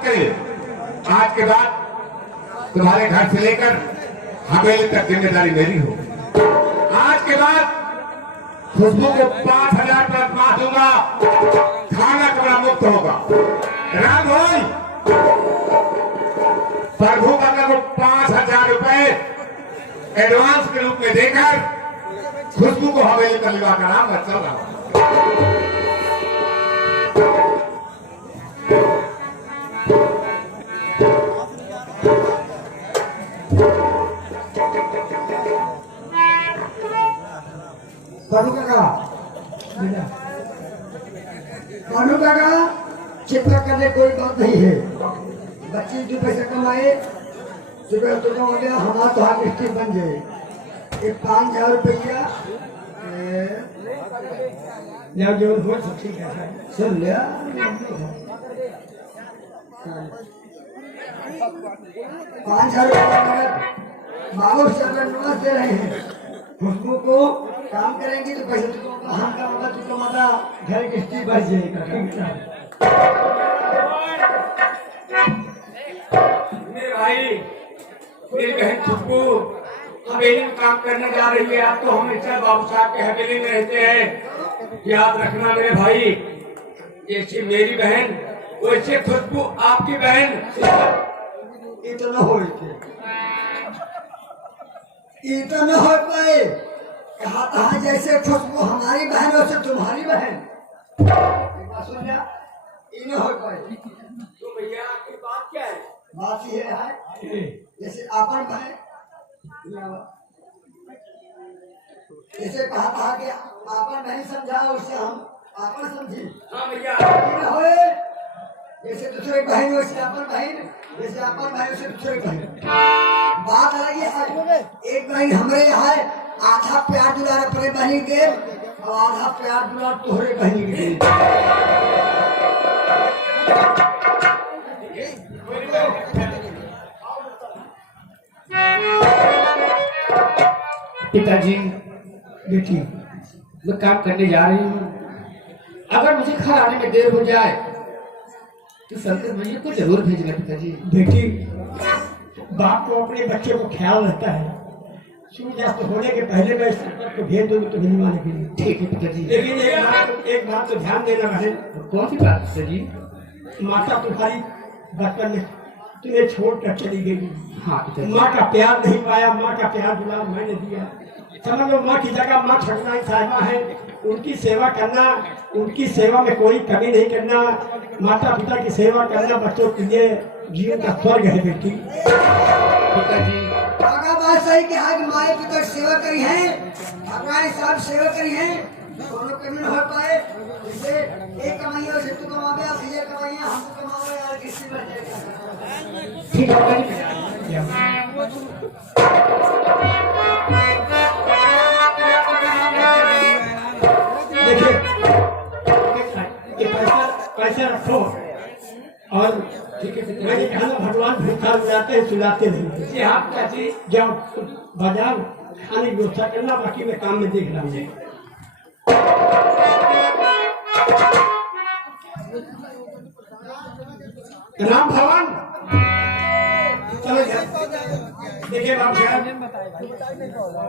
आज के बाद तुम्हारे घर से लेकर हवेली तक जिम्मेदारी मेरी हो। आज के बाद खुशबू को 5,000 तनख्वाह दूंगा, खाना कमरा मुक्त होगा। राम भाई प्रभु का को 5,000 रुपए एडवांस के रूप में देकर खुशबू को हवेली का विवाह का नाम चल रहा हूं। भानु काका चिंता करने कोई बात नहीं है। बच्ची 2 पैसे कमाए, सुबह तो हो गया, हमारा तो हाथ स्थिर बन जाए। ये 5,000 रुपया जो हो ठीक है, सुन लिया। 5,000 रुपया बाबू से एडवांस दे रहे हैं। खुशबू को काम करेंगे तो पैसे तो हम कमाता, तू कमाता, घर की स्थिति बढ़ जाएगा। मेरे भाई, मेरी बहन खुशबू हवेली में काम करने जा रही है। आप तो हमेशा बाबू साहब के हवेली में रहते हैं, याद रखना मेरे भाई। जैसे मेरी बहन वैसे खुशबू आपकी बहन। इतना हो इतना हो पाए, कहा था जैसे खुशबू हमारी बहन वैसे तुम्हारी बहन। सुन लिया, इन हो पाए। तो भैया आपकी बात क्या है? बात ये है जैसे आपन बहन, जैसे कहा था कि आपन बहन समझा, उससे हम आपन समझी। हाँ भैया। जैसे दूसरे बहन वैसे अपन बहन, जैसे अपन बहन वैसे दूसरे बहन। बात अलग है, एक बहन हमारे यहाँ है, आधा प्यार दुलार अपने बहनी के और आधा प्यार दुलार तोहरे बहनी के। पिताजी, बेटी, मैं काम करने जा रही हूँ। अगर मुझे घर आने में देर हो जाए तो शंकर भैया को जरूर भेजना। पिताजी, बेटी, बाप को अपने बच्चे को ख्याल रहता है। सूर्यास्त होने के पहले मैं शंकर को भेज दूंगी तो मिलने वाले के लिए। ठीक है पिताजी। लेकिन एक बात तो ध्यान देना बहन। कौन सी बात पिताजी? माता तुम्हारी बचपन में तुम्हें छोड़ कर चली गई। हाँ पिताजी। माँ का प्यार नहीं पाया, माँ का प्यार दुलार मैंने दिया। समझ लो, माँ की जगह माँ छठनाई साहिबा है। उनकी सेवा करना, उनकी सेवा में कोई कमी नहीं करना, माता पिता की सेवा करना बच्चों के लिए जीवन का स्वर्ग है बेटी। पिताजी, बात सही कि हाँ, माए पिता की सेवा करी है, भगवान साहब सेवा करी है, दोनों कमी न हो पाए। जैसे एक कमाइया से तू कमावे, भैया कमाइया हम कमावे, यार किसी बन जाएगा। ठीक है। देखिए, ये पैसा रखो और मैंने कहा भगवान भूखा बुलाते हैं, सुलाते नहीं। हाँ पिताजी। जाओ बाजार खाने की व्यवस्था करना, बाकी मैं काम में देख रहा हूँ। राम भवन, चलो देखिए बाबा साहब,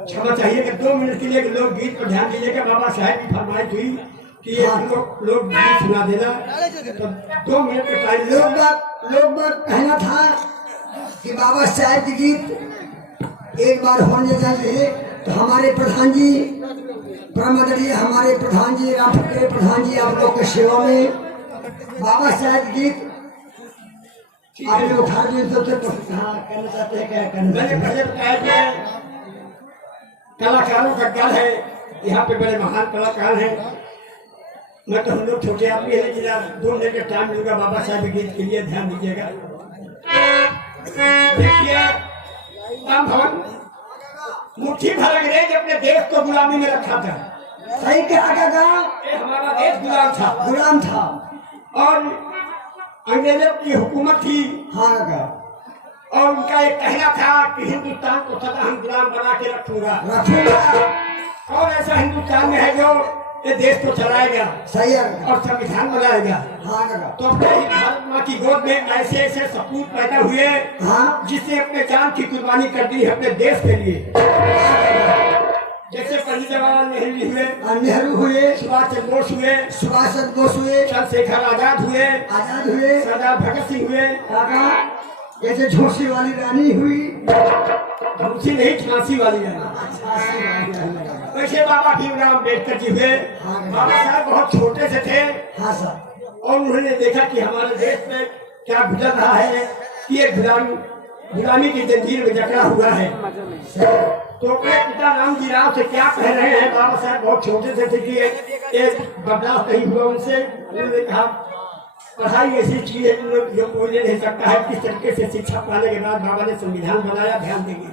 क्षमा चाहिए कि 2 मिनट के लिए लोग गीत पर ध्यान दीजिएगा। बाबा साहब की फरमाइश हुई कि ये लोग गीत सुना देना, तो 2 मिनट के टाइम। लोग बात कहना था कि बाबा साहब की गीत एक बार होने चाहिए। तो हमारे प्रधान जी, परमदरीय हमारे प्रधान जी, राम के प्रधान जी, आप लोग की सेवा में बाबा साहब की गीत आप लोग उठा दिए तो करना चाहते हैं। क्या करना? मैंने पहले बताया कि कलाकारों का गढ़ है, यहाँ पे बड़े महान कलाकार हैं। मैं तो हम लोग छोटे आदमी है, लेकिन 2 मिनट का टाइम मिलेगा बाबा साहब के गीत के लिए, ध्यान दीजिएगा। देखिए, राम भवन मुट्ठी भर अंग्रेज अपने देश को गुलामी में रखा था। सही कहा काका, ये हमारा देश गुलाम था और अंग्रेजों की हुकूमत थी। हाँ का, और उनका एक कहना था कि हिंदुस्तान को सदा हम गुलाम बना के रखूंगा। कौन ऐसा हिंदुस्तान में है जो ये देश को चलाएगा सही है और संविधान बनाएगा। हाँ काका तो अपने ही भारत माँ की गोद में ऐसे ऐसे सपूत पैदा हुए हाँ जिसने अपने जान की कुर्बानी कर दी है अपने देश के लिए। जैसे पंडित जवाहरलाल नेहरू जी हुए, नेहरू हुए, सुभाष चंद्र बोस हुए, सुभाष चंद्र बोस हुए, चंद्रशेखर आजाद हुए, आजाद हुए, सरदार भगत सिंह हुए, काका जैसे झांसी वाली रानी हुई, झांसी नहीं झांसी वाली रानी, वैसे बाबा भीमराव अम्बेडकर जी हुए। बाबा साहब बहुत छोटे से थे हाँ सर और उन्होंने देखा कि हमारे देश में क्या गुजर रहा है कि एक गुलामी की जंजीर में जकड़ा हुआ है। तो अपने पिता रामजी राव से क्या कह रहे हैं, बाबा साहब बहुत छोटे से थे कि एक बर्दाश्त नहीं हुआ उनसे। उन्होंने कहा पढ़ाई ऐसी चीज है जो कोई ले नहीं सकता है। किस तरीके से शिक्षा पाने के बाद बाबा ने संविधान बनाया, ध्यान देंगे।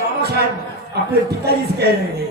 बाबा साहब अपने पिताजी से कह रहे हैं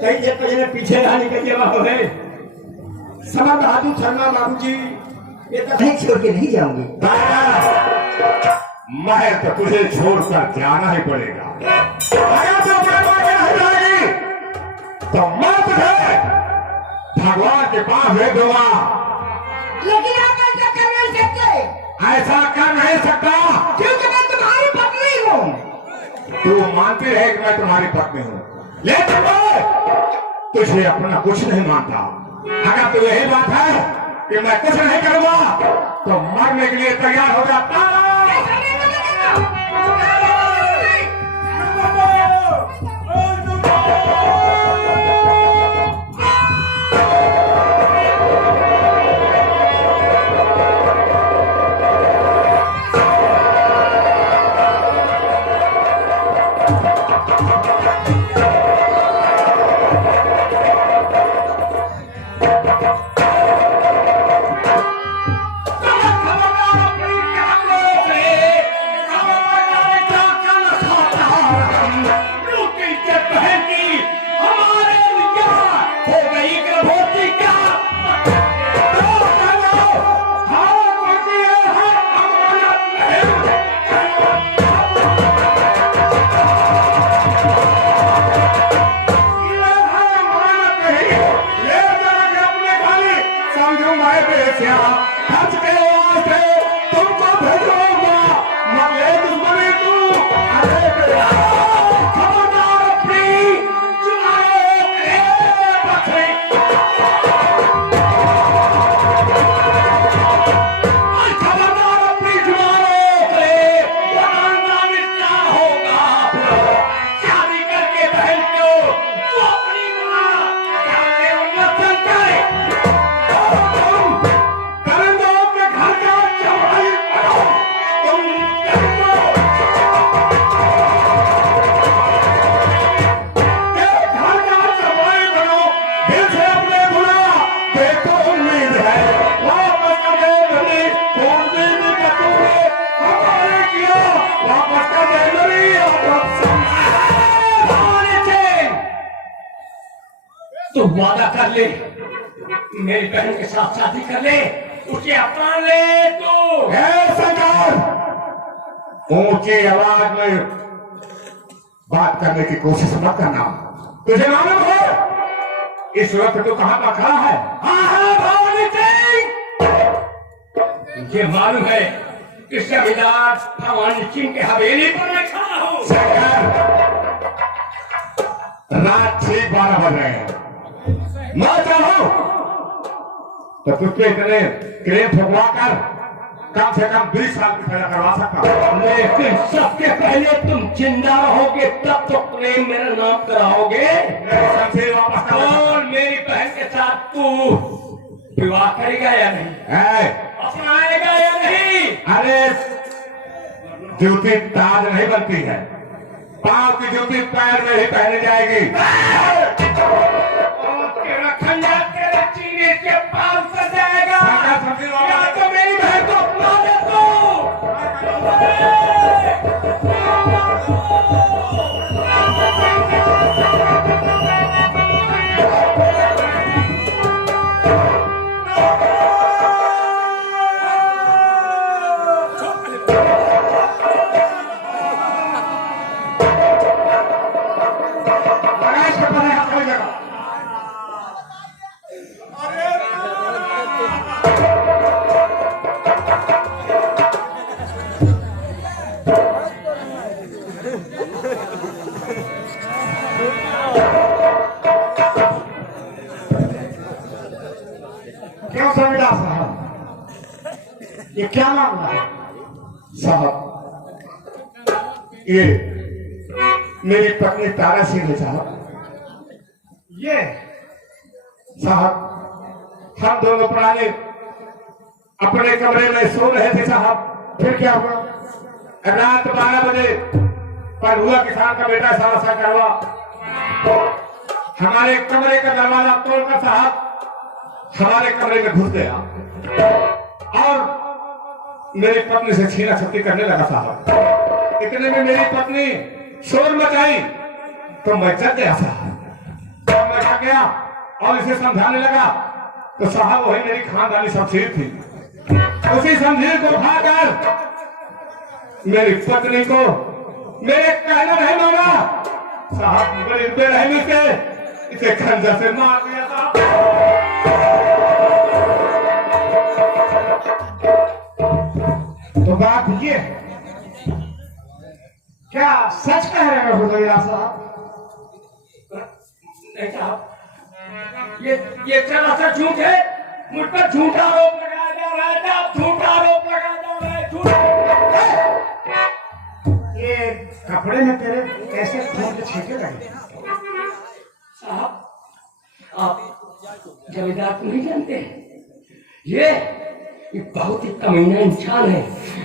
कई जब पहले पीछे रहने के लिए हो गए। समर बहादुर शर्मा बाबू जी ये तो नहीं छोड़ के नहीं जाऊंगी। महल तो तुझे छोड़कर जाना ही पड़ेगा। अगर तू अपने पास नहीं जाएगी तो मैं तुझे भगवान के पास भेज दूंगा। लेकिन आप ऐसा कर नहीं सकते। ऐसा कर नहीं सकता क्योंकि मैं तुम्हारी पत्नी हूँ। तू मानती रहे कि मैं तुम्हारी पत्नी हूँ, लेकिन मैं तुझे अपना कुछ नहीं मानता। अगर तो यही बात है कि मैं कुछ नहीं करूंगा तो मरने के लिए तैयार हो जाता। कर ले, मेरी बहन के साथ शादी कर ले, उसे अपना ले तो। सरकार, ऊंची आवाज में बात करने की कोशिश मत करना। तुझे मालूम है इस वक्त तू कहां पर खड़ा है? हाँ भवानी सिंह, मुझे मालूम है कि जमींदार भवानी सिंह के हवेली पर मैं खड़ा हूँ। सरकार, रात 12 बज रहे हैं। मैं चाहूं तो तुझे इतने क्लेम ठुकवा कर कम से कम 20 साल की सजा करवा सकता हूं। लेकिन सबके पहले तुम जिंदा रहोगे तब तो क्लेम मेरा नाम कराओगे। मेरी शमशीर वापस कर। और मेरी बहन के साथ तू विवाह करेगा या नहीं, अपनाएगा या नहीं? अरे जूती ताज नहीं बनती है, पांव की जूती पैर में ही पहनी जाएगी। तेरा खंजर तेरे सीने के पार कर जाएगा, या तो मेरी बहन को अपना ले तू। क्यों जमींदार साहब, ये क्या मामला है? साहब, ये मेरी पत्नी तारा सिंह है साहब। ये साहब, हम दोनों प्राणी अपने कमरे में सो रहे थे साहब। फिर क्या हुआ? रात 12 बजे पर हुआ किसान का बेटा सारा सा करवा हमारे कमरे का दरवाजा तोड़कर साहब हमारे कमरे में घुस गया और मेरी पत्नी से छीना छत्ती करने लगा साहब। इतने में मेरी पत्नी शोर मचाई तो मैं जग गया साहब। तो मैं जग गया और इसे समझाने लगा तो साहब वही मेरी खानदानी शमशीर थी। उसी शमशीर को उठाकर मेरी पत्नी को मेरे कहना नहीं माना साहब, बड़ी बेरहमी से इसे खंजर से मार दिया साहब। तो बात ये है, क्या सच कह रहे हो जमींदार साहब? नहीं साहब, ये सरासर झूठ है। मुझ पर झूठा आरोप लगाया जा रहा है, आप झूठा आरोप लगाया जा रहा है। झूठा ये कपड़े में तेरे कैसे खून के छींटे लगे? साहब, आप जमींदार को नहीं जानते? ये बहुत ही कमीना इंसान है,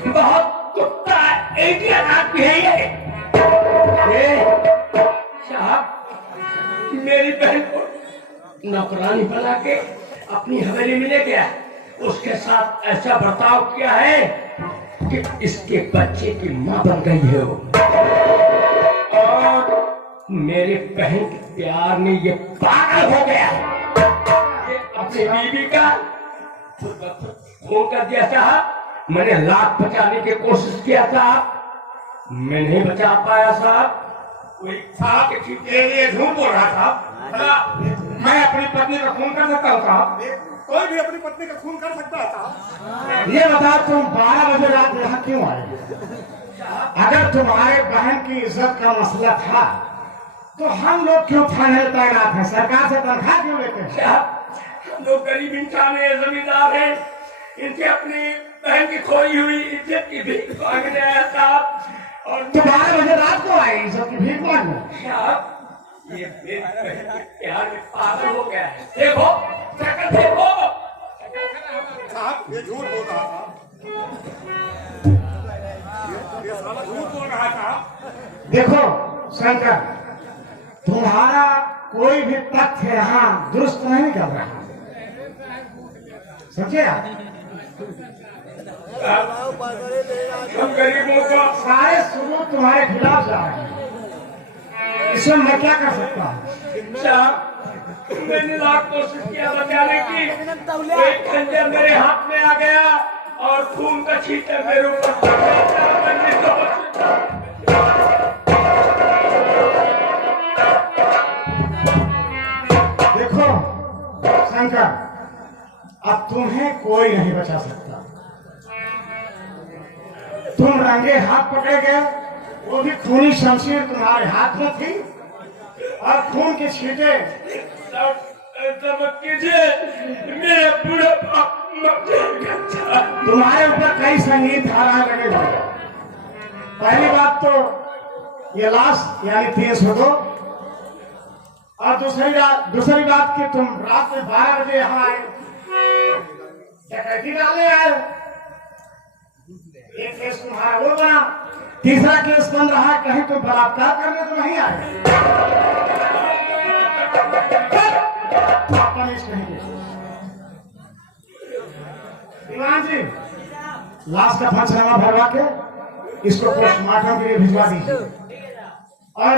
बहुत कुत्ता एटियन आदमी है ये साहब मेरी बहन को नौकरानी बना के अपनी हवेली में ले गया, उसके साथ ऐसा बर्ताव किया है कि इसके बच्चे की मां बन गई है वो। और मेरी बहन के प्यार में ये पागल हो गया, ये अपनी बीवी का फोन कर दिया साहब। मैंने लाख बचाने की कोशिश किया था, मैं नहीं बचा पाया साहब। कोई साहब ये झूठ बोल रहा साहब। मैं अपनी पत्नी का खून कर सकता हूँ साहब। कोई भी अपनी पत्नी का खून कर सकता था। ये बता, तुम 12 बजे रात यहाँ क्यों आए? अगर तुम्हारे बहन की इज्जत का मसला था तो हम लोग क्यों थाने तैनात हैं? सरकार से तनख्वाह क्यों लेते हैं? हम लोग गरीब इंसान है, जमींदार है, इनके अपनी बहन की खोई हुई इज्जत की भीख मांगने आया साहब। और तो 12 बजे रात को आए इज्जत की भीख मांगने? साहब, ये मेरी बहन के प्यार में पागल हो गया है। देखो शक्ल देखो साहब, ये झूठ बोल रहा था, ये साला झूठ बोल रहा था। देखो शंकर, तुम्हारा कोई भी तथ्य यहाँ दुरुस्त नहीं कर रहा, समझे आप? हम गरीबों को सारे सबूत तुम्हारे खिलाफ जा रहे हैं, इसमें मैं क्या कर सकता हूँ? साहब मैंने लाख कोशिश किया बचाने की, एक खंजर मेरे हाथ में आ गया और खून का छींटा मेरे ऊपर पड़ गया। मैंने देखो शंकर, अब तुम्हें कोई नहीं बचा सकता। तुम रंगे हाथ पकड़े गए, वो भी खूनी शमशीर तुम्हारे हाथ में थी और खून के छींटे। ऐसा मत कीजिए, मेरा पूरा पाप मर जाएगा। तुम्हारे ऊपर कई संगीत धाराएं लगे हुए। पहली बात तो ये लाश यानी 302, और दूसरी बात कि तुम रात में 12 बजे यहाँ आए, डकैती डालने आए। एक केस तुम्हारा वो बना, तीसरा केस बन रहा कहीं तुम बलात्कार करने तो नहीं आए। दीवान जी, लाश का पंचनामा भरवा के इसको पोस्टमार्टम के लिए भिजवा दीजिए और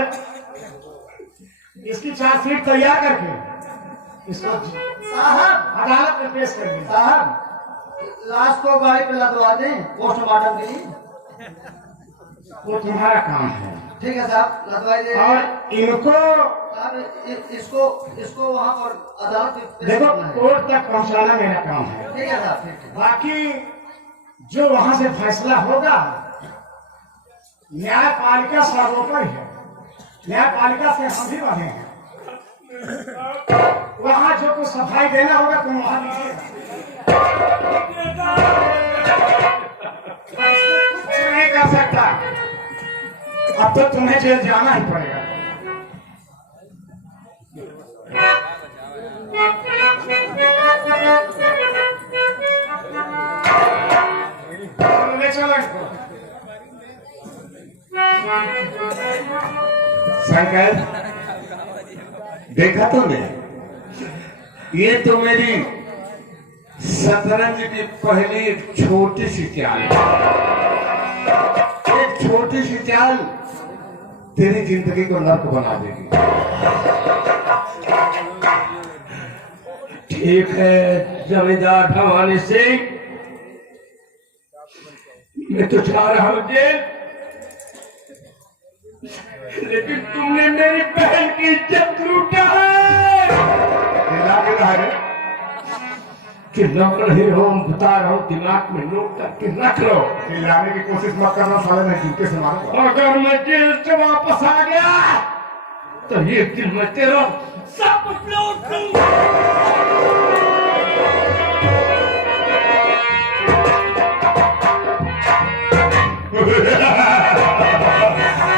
इसकी चार्जशीट तैयार करके इसको साहब अदालत में पेश कर दीजिए। साहब, लाश को गाड़ी पे लदवा दें पोस्टमार्टम के लिए। वो तुम्हारा काम है। ठीक है साहब, लदवाई दे। और इनको साहब इसको वहाँ पर अदालत में पेश देखो, करना है। कोर्ट तक पहुंचाना मेरा काम है। ठीक है साहब, ठीक है। बाकी जो वहां से फैसला होगा, न्यायपालिका सर्वोपरि है। न्यायपालिका से हम भी बने हैं। वहां जो कुछ सफाई देना होगा तुम वहां दीजिएगा। कुछ नहीं कर सकता। अब तो तुम्हें जेल जाना ही पड़ेगा। ले चलो इसको। शंकर, देखा तूने, ये तो मेरी शतरंज की पहली एक छोटी सी चाल है। एक छोटी सी चाल तेरी जिंदगी को नर्क बना देगी। ठीक है जमींदार भवानी सिंह, मैं तो चाह रहा हूं जेल, लेकिन तुमने मेरी बहन की इज्जत लूटा है। चिल्ला नहीं हो, बता रहा हूँ, दिमाग में नोट करके रख लो। चिल्लाने की कोशिश मत करना, साले मैं जूते से मारूंगा। अगर मैं जेल से वापस आ गया तो ये दिन मैं तेरा सब कुछ लूट लूंगा।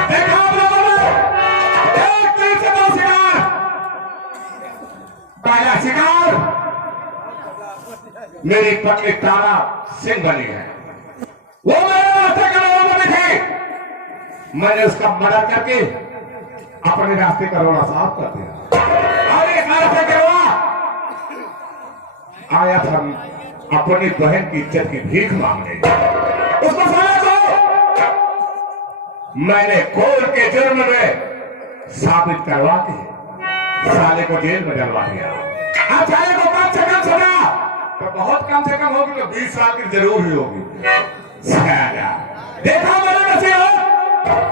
देखा आप लोगों ने? एक तीर से 2 शिकार। पहला शिकार मेरी पत्नी तारा सिंह बनी है। वो मेरे रास्ते का रोड़ा थी, मैंने उसका मर्डर करके अपने रास्ते का रोड़ा साफ कर दिया। और इस रास्ते के रोड़ा आया था अपनी बहन की इज्जत की भीख मांगने। उसको साले को मैंने कोर्ट के जुर्म में साबित करवा के साले को जेल में डलवा दिया। अब साले को कम से कम सजा तो बहुत कम से कम होगी, तो 20 साल की जरूर ही होगी। साला देखा मेरे नसीब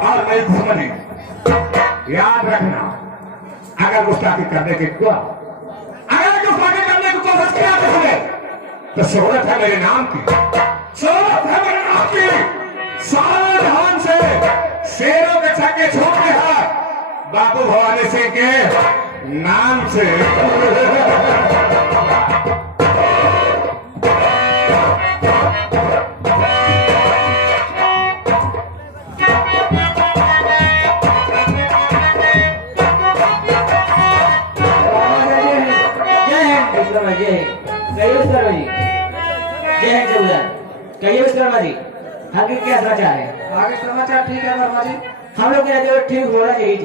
और मेरी दुश्मनी। याद रखना, अगर गुस्ताखी करने की कोशिश किया तो शोहरत है मेरे नाम की, शोहरत है मेरे नाम की। सावधान से शेरों के छक्के छोड़ते हैं बाबू भवानी सिंह के नाम से। कहिए विश्वकर्मा जी, आगे क्या समाचार है? आगे समाचार ठीक है वर्मा जी। हम लोग कहते हो ठीक होना चाहिए,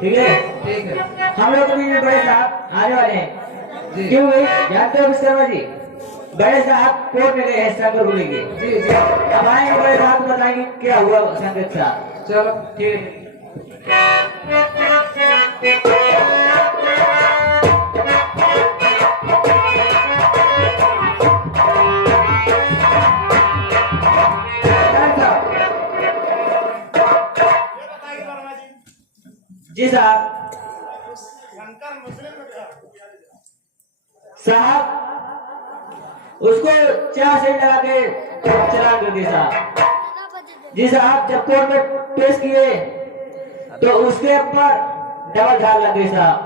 ठीक है? ठीक है हम लोग कभी बड़े साहब आने वाले हैं। जी। क्यों भाई जानते हो विश्वकर्मा जी, बड़े साहब कोर्ट में गए हैं संघ को लेके। जी जी, अब आएंगे बड़े साहब को बताएंगे क्या हुआ संघ के साथ। चलो ठीक है। साहब। शंकर मुस्लिम में क्या? साहब उसको 4 से लगा के चलान कर दिया साहब। जी साहब, जब कोर्ट में पेश किए तो उसके ऊपर डबल धार लग गई साहब।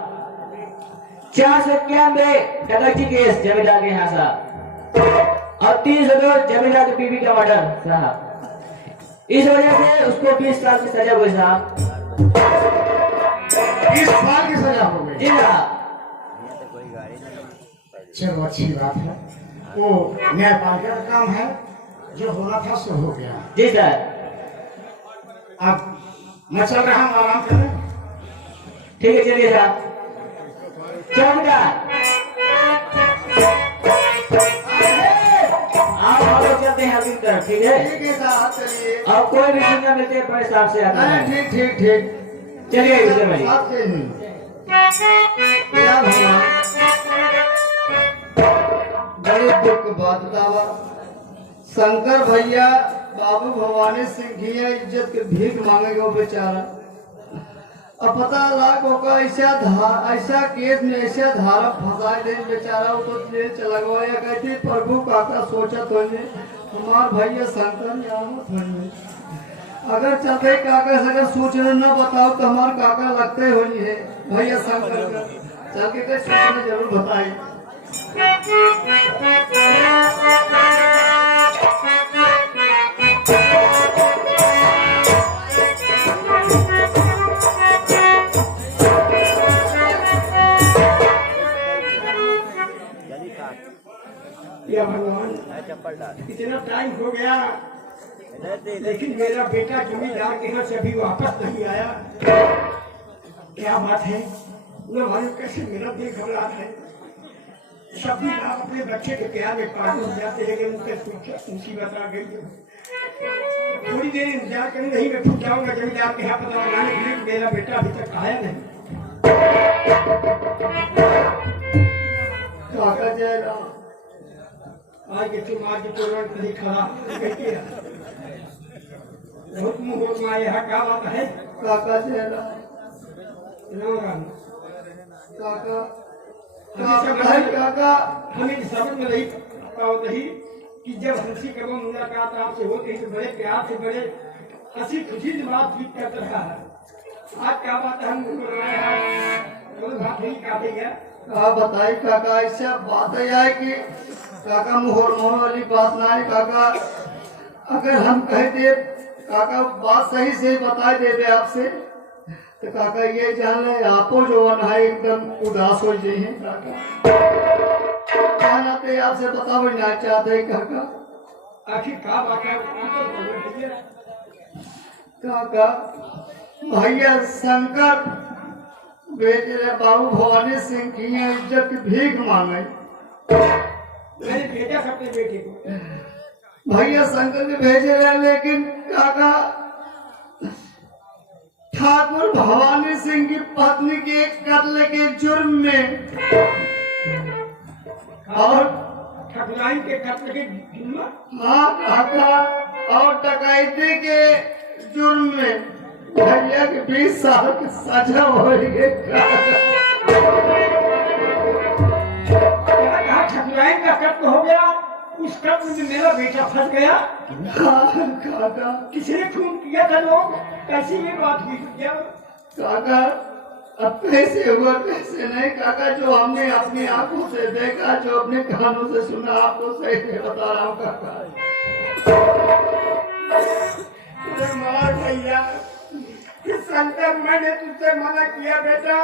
491 डकैती केस जमींदार के यहाँ साहब, और 302 जमींदार की बीवी का मर्डर साहब। इस वजह से उसको 20 साल की सजा हुई साहब। 20 साल की सजा हो गई। जी साहब। चलो अच्छी बात है, वो न्यायपालिका का काम है, जो होना था सो हो गया। जी सर। अब मैं चल रहा हूँ आराम करने। ठीक है, चलिए साहब। चौकीदार आप हम लोग चलते हैं अभी तरफ, ठीक है? ठीक है साहब, चलिए। और कोई भी सूचना मिलती है बड़े साहब से आता है। ठीक ठीक ठीक। चलिए विजय भाई। आपसे ही क्या भगवान, बड़े दुख की बात बतावा। शंकर भैया बाबू भवानी सिंह की इज्जत के भीख मांगेगा वो बेचारा। अब पता लाख होगा ऐसा केस में ऐसा धारा फंसा दे बेचारा, वो तो जेल चला गया। या कहती प्रभु काका सोचा तो हमार भैया शंकर अगर चलते काका से अगर सूचना न बताओ तो हमारे काका लगते हो भैया शंकर का चल के कई सूचना जरूर बताई। या भगवान, इतना टाइम हो गया लेकिन मेरा बेटा जमींदार के यहाँ से अभी वापस नहीं आया। क्या बात है, न मालूम कैसे मेरा दिल घबराहट है। सभी आप अपने बच्चे के प्यार में पागल हो जाते हैं कि उनके मुसीबत आ गई। थोड़ी देर इंतजार करें, नहीं मैं फूट जाऊंगा जमींदार के यहाँ पता लगाने के लिए। मेरा बेटा अभी तक आया नहीं। काका जय आज के तुम आज तुरंत नहीं खड़ा बहुत मुंह में आया क्या बात है? काका जय राम काका काका हमें समझ में नहीं पाती कि जब हंसी कब मुलाकात आपसे होती है तो बड़े प्यार से बड़े हंसी खुशी से बातचीत कर रहा है। आज क्या बात है, हम बात नहीं काटे गया। आप बताइए काका, ऐसा बात है कि काका मोहर वाली बात ना है काका। अगर हम कह दे काका बात सही से बता दे आपसे तो काका ये जान ले आपो जो है एकदम उदास हो जाए हैं काका। कहना तो आपसे बता भी ना चाहते काका। आखिर क्या बात है काका? भैया शंकर बेटे बाबू भवानी सिंह की इज्जत की भीख मांगे। मैंने भेजा अपने बेटे को। भैया शंकर भी भेजे रहे, लेकिन काका ठाकुर भवानी सिंह की पत्नी के कत्ल के जुर्म में और ठकुराइन के कत्ल के जुर्म, हाँ काका, और डकैती के जुर्म में भैया के 20 साल की सजा हो गई। ठकुराइन का कत्ल हो गया, उस कत्ल में मेरा बेटा फंस गया। काका किसी ने खून किया था, लोग कैसी ये बात हुई? काका अब कैसे हुआ कैसे नहीं काका, जो हमने अपनी आंखों से देखा, जो अपने कानों से सुना, आपको सही से बता रहा हूँ काका। मार भैया शंकर, मैंने तुझसे मना किया बेटा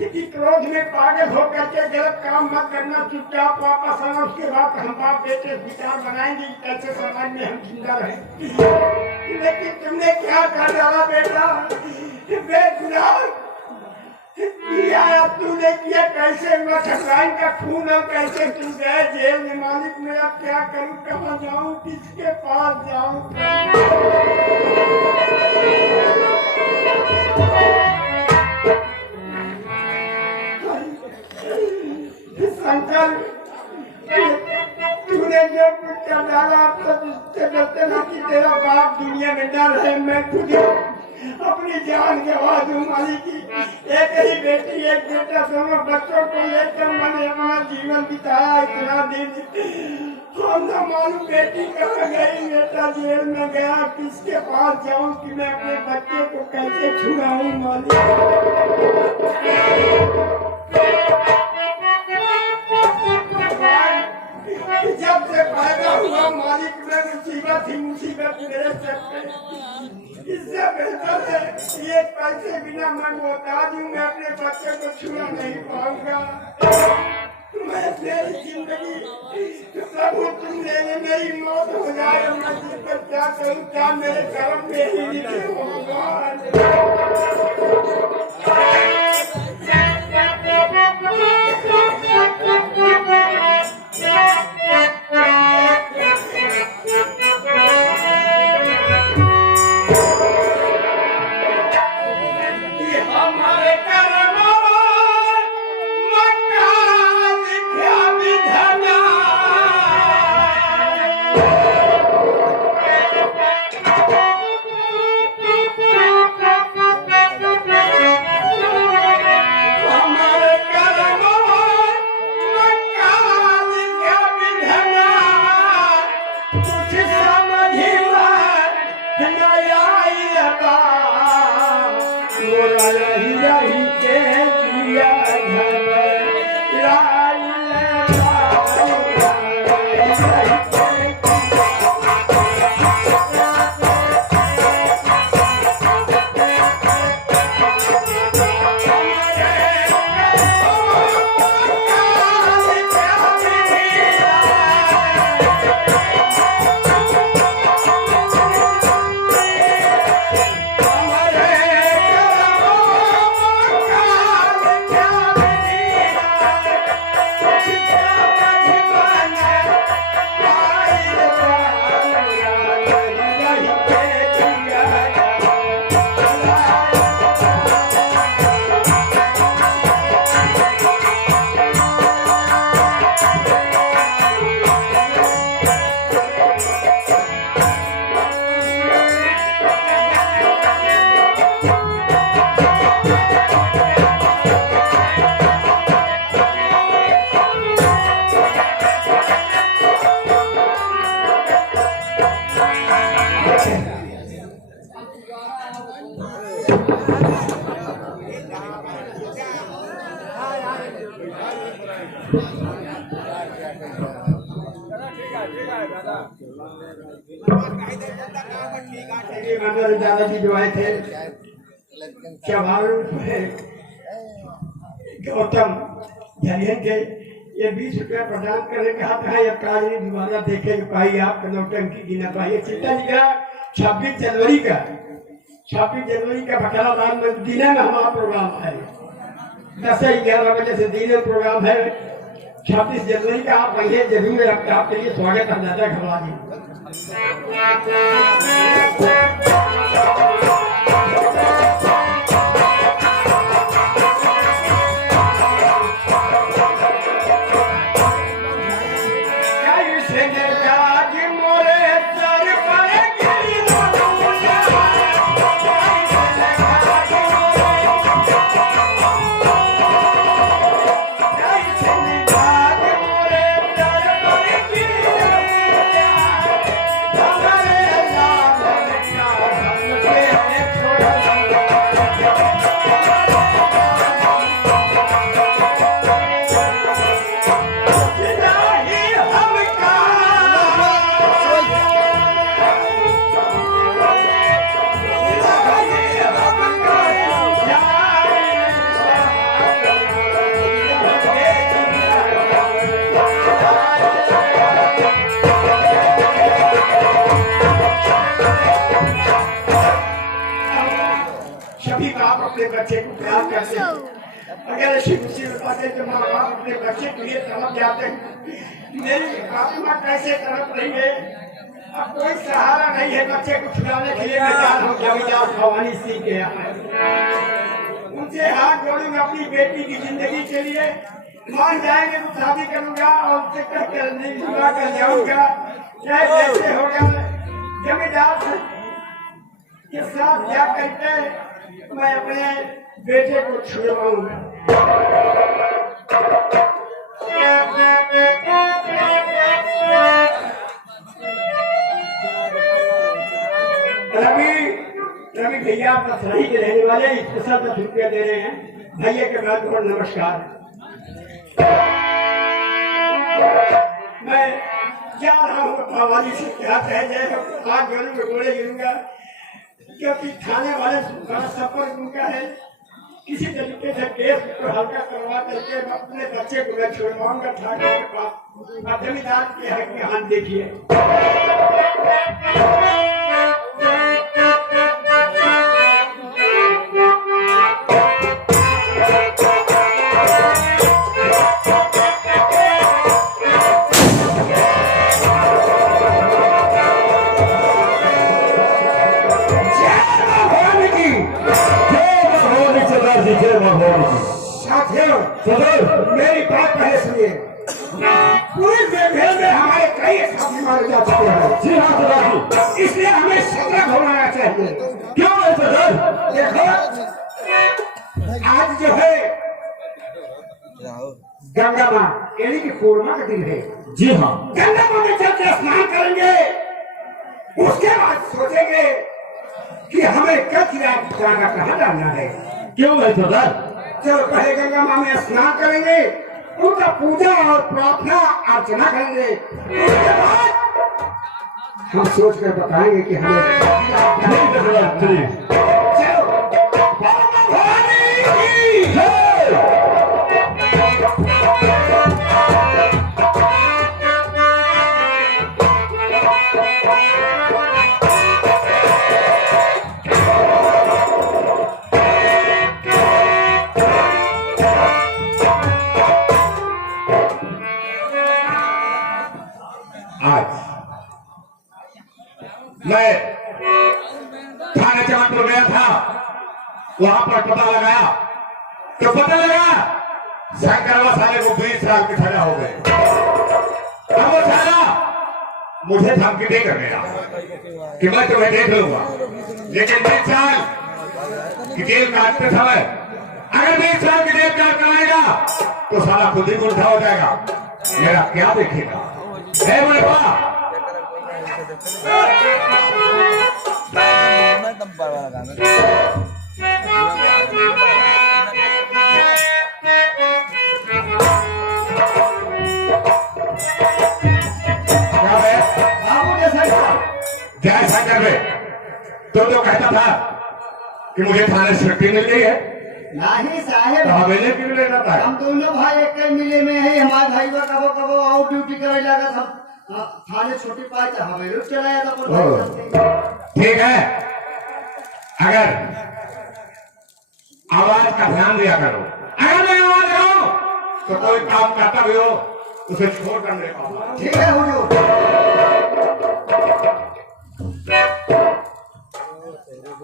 कि क्रोध में पागल होकर के गलत काम मत करना, चुपचाप वापस आना। उसके बाद हम बाप बेटे विचार बनाएंगे कैसे समाज में हम जिंदा रहे। लेकिन तुमने क्या कर डाला बेटा, बेगुनाह किया तूने किया। कैसे हुआ ठकुराइन का खून, और कैसे तुम गए जेल में? मालिक मैं अब क्या करूं, कहाँ जाऊं, किसके पास जाऊं? शंकर, तूने जो कुछ डाला तो जिससे डरते ना कि तेरा बाप दुनिया में डर है। मैं तुझे अपनी जान गवा दूं मालिक की। एक ही बेटी एक बेटा दोनों बच्चों को लेकर मैंने अपना जीवन बिताया इतना दिन। हम न मालूम बेटी कहाँ गई, बेटा जेल में गया, किसके पास जाऊं कि मैं अपने बच्चे को कैसे छुड़ाऊं मालिक। जब से पैदा हुआ मालिक में मुसीबत ही मुसीबत मेरे सर पे। इससे बेहतर है एक पैसे बिना मैं मोहताज हूँ, मैं अपने बच्चे को छुड़ा नहीं पाऊंगा। मैं तेरी जिंदगी प्रभु तुम लेने मेरी मौत हो जाए, मैं जिस पर क्या करूँ, क्या मेरे कर्म में ही लिखे हो भगवान। दादाजी जो आए थे गौतम झलियन के ये 20 रुपया प्रदान करने कहा था। ये काज दोबारा देखे पाई आप नौटंकी की न पाई। चिंता निकला 26 जनवरी का बकराबाद में दिन में हमारा प्रोग्राम है 10 से 11 बजे से दिन में प्रोग्राम है। 26 जनवरी का आप आइए जरूर, आपके लिए स्वागत हम ज्यादा घबरा दी। अपने बच्चे को प्यार करते हैं। अगर ऐसी मुसीबत आते तो माँ बाप अपने बच्चे के लिए तड़प जाते हैं। मेरी आत्मा कैसे तड़प रही है, अब कोई सहारा नहीं है बच्चे को छुड़ाने के लिए। मैं भवानी सिंह के यहाँ उनसे हाथ जोड़ूंगा अपनी बेटी की जिंदगी के लिए। मान जाएंगे तो शादी करूंगा और उससे कहकर जुड़ा कर जाऊंगा। चाहे जैसे होगा जमींदार के साथ जा करके मैं अपने बेटे को छुड़वाऊंगा। रवि भैया मथुराई के रहने वाले स्पेशल 10 रुपया दे रहे हैं। भैया के बाद बहुत नमस्कार। मैं जा रहा हूँ बाबाजी से क्या कह जाए, हाथ जोड़ूंगा गोड़े गिरूंगा, क्योंकि थाने वाले बड़ा सफर उनका है। किसी तरीके से केस को हल्का करवा करके अपने बच्चे को मैं छुड़वाऊंगा ठाकुर के पास। जमींदार के हक में हाथ देखिए। मेरी बात पहले सुनिए। पूरे मेघेल में हमारे कई साथी मारे जा चुके हैं। जी हाँ सरदार जी, इसलिए हमें सतर्क होना चाहिए। क्यों है सरदार? देखो आज जो है गंगा माँ यानी कि पूर्णिमा का दिन है। जी हाँ, गंगा माँ में जब स्नान करेंगे उसके बाद सोचेंगे कि हमें कल की रात जाना कहाँ डालना है। क्यों है सरदार? चलो पहले गंगा माँ में स्नान करेंगे, उनका पूजा और प्रार्थना अर्चना करेंगे, उसके बाद हम सोच कर बताएंगे कि हमें मैं थाने जमानपुर गया था, वहां पर पता लगाया तो पता लगा शंकरवा साले को 20 साल की सजा हो गई। अब वो साला मुझे धमकी देकर गया कि मैं तुम्हें देख लूंगा, लेकिन 20 साल की जेल काटते समय अगर 20 साल की जेल काट कराएगा तो साला खुद ही गुंठा हो जाएगा, मेरा क्या देखेगा। मेरे पास जय शंकर में तो कहता था कि मुझे थाने से छुट्टी मिल गई है। नहीं साहेब, तो हवेली क्यों ले जाता है? हम दोनों भाई एक ही मिले में है। हमारे भाई का कबो कबो आउट ड्यूटी करे लगा, हम थाने छुट्टी पाए तो हवेली चलाया था। ठीक है, अगर आवाज का ध्यान दिया करो, अगर मैं आवाज करूं तो कोई काम करता भी हो उसे छोड़ कर ले पाऊंगा। ठीक है हुजूर।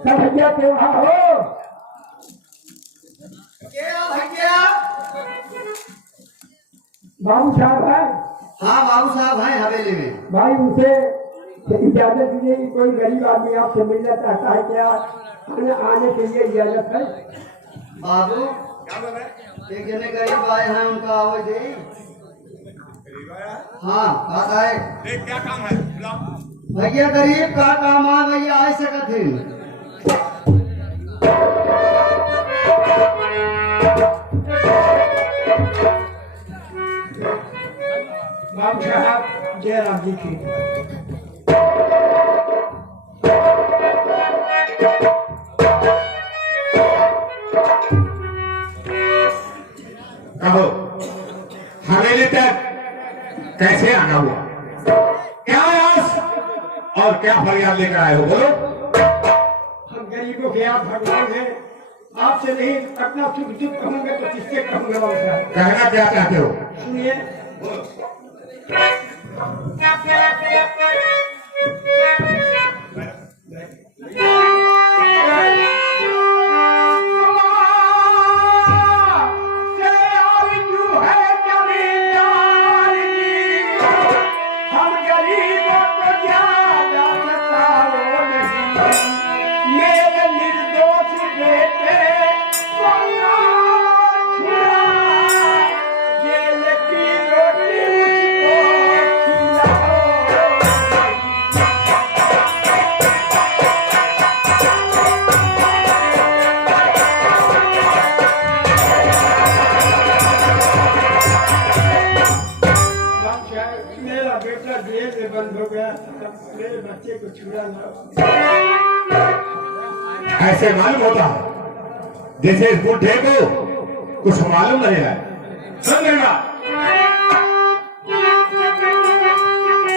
भैया के वहाँ हो क्या भैया? बाबू साहब है? हाँ बाबू साहब हैं हवेली में। भाई उसे इजाजत दीजिए कि कोई गरीब आदमी आपसे मिलना चाहता है क्या? आने के लिए इजाजत है? बाबू एक जने गरीब आए हैं, उनका आवाज दे। हाँ बात आए। क्या काम है? भैया गरीब का काम आ भैया आ सकत है। बाबू साहब जयराम जी की कहो हवेली तक कैसे आना हुआ? क्या आस और क्या फरियाद लेकर आए हो? बोलो। हम गरीबों के आप भगवान हैं, आपसे नहीं अपना सुख दुख कहूंगे तो किससे कहूंगे? बाबू साहब कहना क्या चाहते हो? सुनिए। अगर जेल में बंद हो गया तो मेरे बच्चे को छुड़ा लाओ। ऐसे मालूम होता है जैसे इस बुढ़े को कुछ मालूम नहीं है। सुन लेना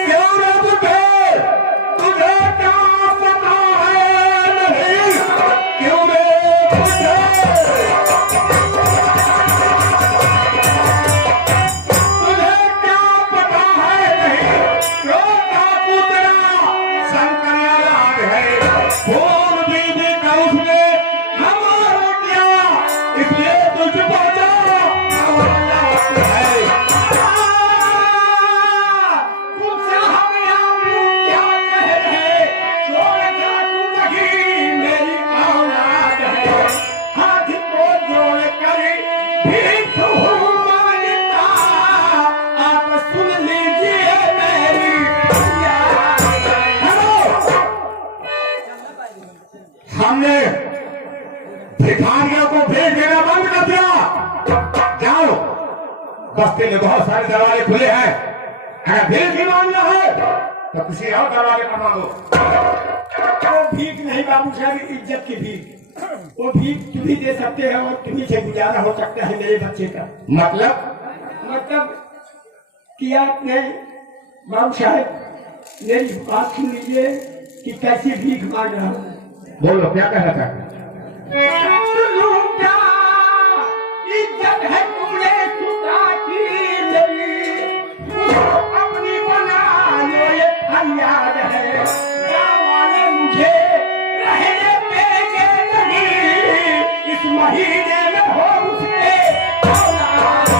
क्यों रे बुढ़े, तुझे क्या पता है नहीं? क्यों रे बुढ़े, तुझे क्या पता है नहीं? क्यों का पुतला शंकर याद है, खून बीबी का उसने हमारा किया, इसलिए तुझ बचा है। तुमसे हम क्या कह रहे, चोर डाकू नहीं मेरी औलाद है। हाथ को जोड़ कर भीख मांगता, आप सुन लीजिए मेरी हमने भिखारियों को भेज देना बंद कर दिया। जाओ, बस्ती में बहुत सारे दरवाजे खुले हैं, अगर भीख ही मांगना है तो किसी और दरवाजे पर मांगो। वो भीख नहीं बाबू साहब, इज्जत की भीख। वो भीख तुम ही दे सकते हैं और तुम्ही से गुजारा हो सकता है मेरे बच्चे का। मतलब कि आपने बाबू साहब मेरी बात सुन लीजिए कि कैसी भीख मांग रहा हूँ। बोलो क्या कहना था? सुनो क्या इज्जत है तुमने सुता की मेरी, उसको अपनी बना लो ये फरियाद है। गाँव वाले मुझे रहने देंगे नहीं, इस महीने में हो उसके औलाद।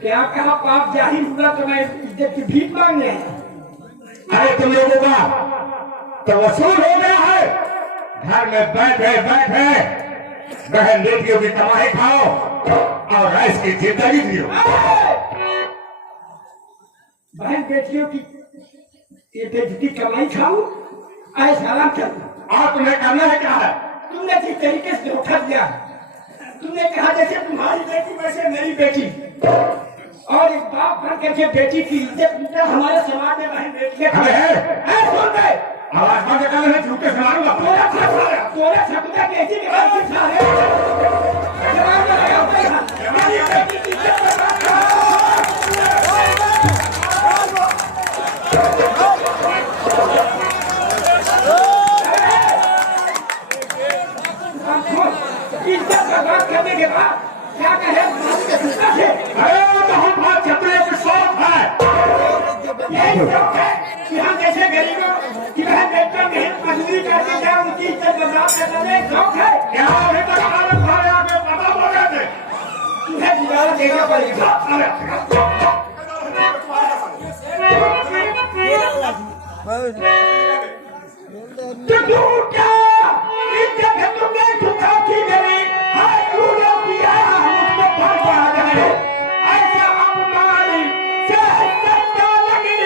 क्या कहा पाप जाहिर हुआ तो मैं इज्जत की भीख मांगने? अरे तुम लोगों का तो वसूल हो गया है। घर में बैठे बैठे बहन बेटियों की कमाई खाओ और रईस की जिंदगी जियो। बहन बेटियों की ये बेइज्जती कमाई खाओ, ऐसा आराम करो। और तुम्हें करना है क्या है? तुमने जिस तरीके से धोखा दिया, तुमने कहा जैसे तुम्हारी बेटी वैसे मेरी बेटी, और एक बाप बन करके बेटी की इज्जत पूछा। हमारे समाज में बहन बेटी है। सुन गए आवाज बंद कर ले, झूठे से मारूंगा। तोरा छकुदा बेटी के बाद से सारे जवान लगाया होता है। हमारी बेटी की इज्जत इज्जत का बात करने के बाद क्या कहे? अरे वो तो हम बात छतरे के शौक है। यही शौक है कि हम जैसे गरीबों की बहन बेटियों मेहनत मजदूरी करके जाए, उनकी इज्जत बर्बाद करना में शौक है। क्या अभी तक हमारे तुम्हारे आगे पता हो गए थे? तुम्हें गुजारा देना पड़ेगा। क्या इज्जत है तुमने छुपा की मेरी, हाय तूने किया मुझको बर्बाद है। ऐसा अपमान से सच्चा लगी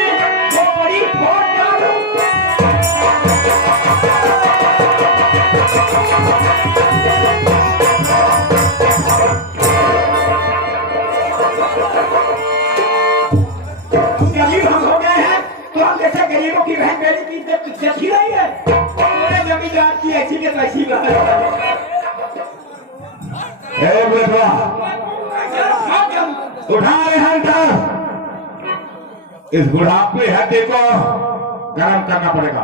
वो बड़ी फोड़ डालूं। गरीब हम हो गए हैं तो हम जैसे गरीबों की बहन बेटी की इज्जत देखी नहीं है। पूरे जमींदार की ऐसी के तैसी बात उठा रहे हंटर, इस बुढ़ापे हड्डी को गर्म करना पड़ेगा।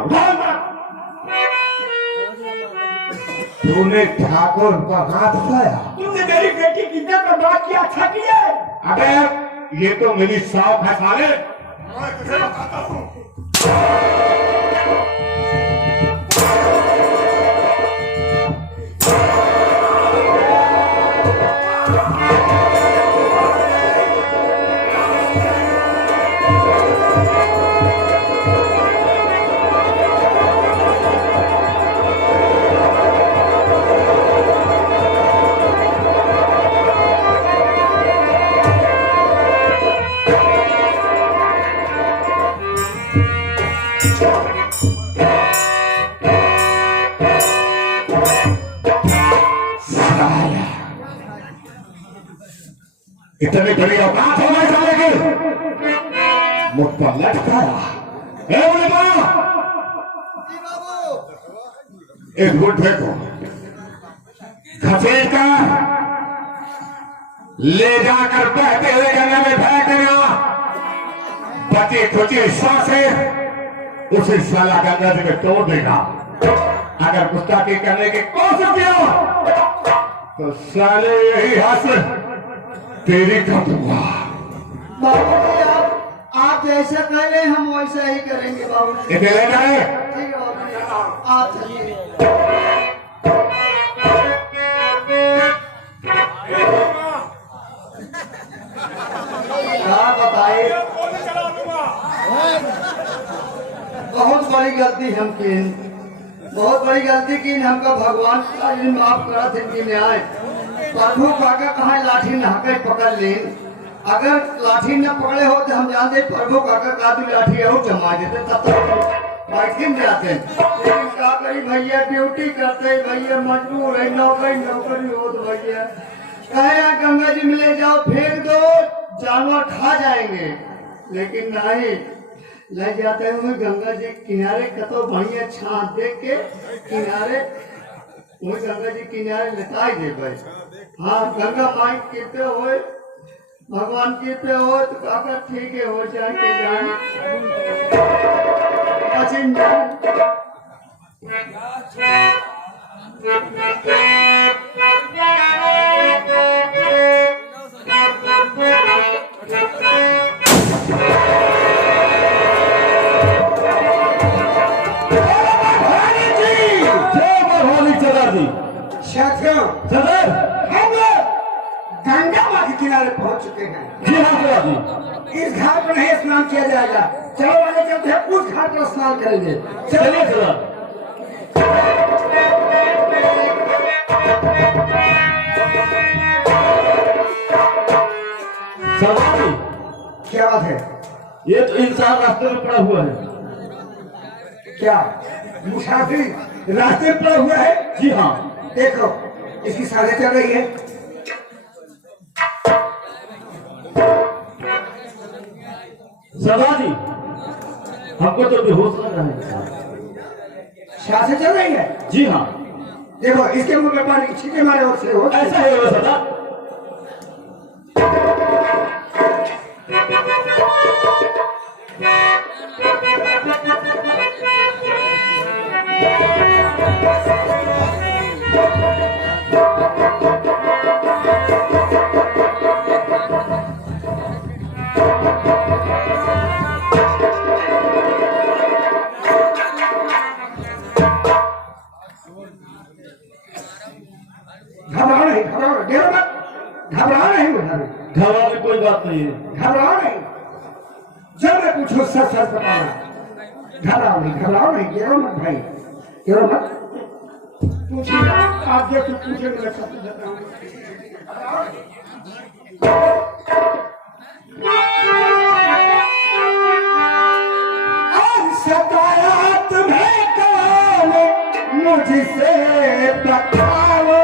तूने ठाकुर का हाथ उठाया। तुमने मेरी बेटी की इज्जत पर बात किया, अच्छा किया। अबे ये तो मेरी शौक है साले। मैं तुझे बताता हूँ। इतनी बड़ी औकात हो गई साले की, मुझ पर लटकाया। एक गुट फेंको, घसीट कर ले जाकर बहते हुए गंगा में फेंक देना। बची खुची सांसें उसे साला गंगा जी में तोड़ देगा। अगर गुस्ताखी करने की कोशिश किया तो साले यही हंस तेरी कर दूंगा। बाबूजी आप जैसा करें हम वैसा ही करेंगे बाबूजी। इसे ले जाए। ठीक है बाबूजी, आप चलिए। क्या बताए, बहुत बड़ी गलती हम की, बहुत बड़ी गलती की। हमका भगवान का माफ करा थे कि न्याय प्रभु काका कहा लाठी नहाकर पकड़ ले। अगर लाठी न पकड़े हो तो हम जानते प्रभु काका का भी लाठी और जमा देते, तब तक बैठ जाते। लेकिन क्या करी भैया, ड्यूटी करते भैया, मजबूर है, नौकरी हो तो भैया कहे गंगा जी में ले जाओ, फेंक दो, जानवर खा जाएंगे। लेकिन नहीं, ले जाते हुए गंगा जी किनारे कतो बढ़िया छांट देख के किनारे, वही गंगा जी किनारे लेटाई दे भाई। हाँ, गंगा माई कृपा हो, भगवान कृपा हो तो काका ठीक है, हो जाए के जाए बचिन जाए। साथियों, हम गंगा माँ के किनारे पहुंच चुके हैं। जी हाँ जी। इस घाट पर नहीं स्नान किया जाएगा, चलो आगे चलते हैं, उस घाट पर स्नान करेंगे। चलिए चलो। सरदार, क्या बात है? ये तो इंसान रास्ते में पड़ा हुआ है। क्या मुसाफिर रास्ते में पड़ा हुआ है? जी हाँ। देखो, इसकी साधे चल रही है। सरदार जी, हमको तो बेहोश लग रहा है। साधे चल रही है? जी हाँ। देखो, इसके मुंह में पानी की छींटे मारे और से हो। ऐसा है वो सरदार। घबराने की कोई बात नहीं है। घबराओ नहीं, जब मैं पूछूं सच सच बताना। घबराओ नहीं, गिरो मत भाई, गिरो मत। पूछिए, आप जो कुछ पूछे मैं सब देता हूँ। सताया तुम्हें कौन, मुझसे बताओ।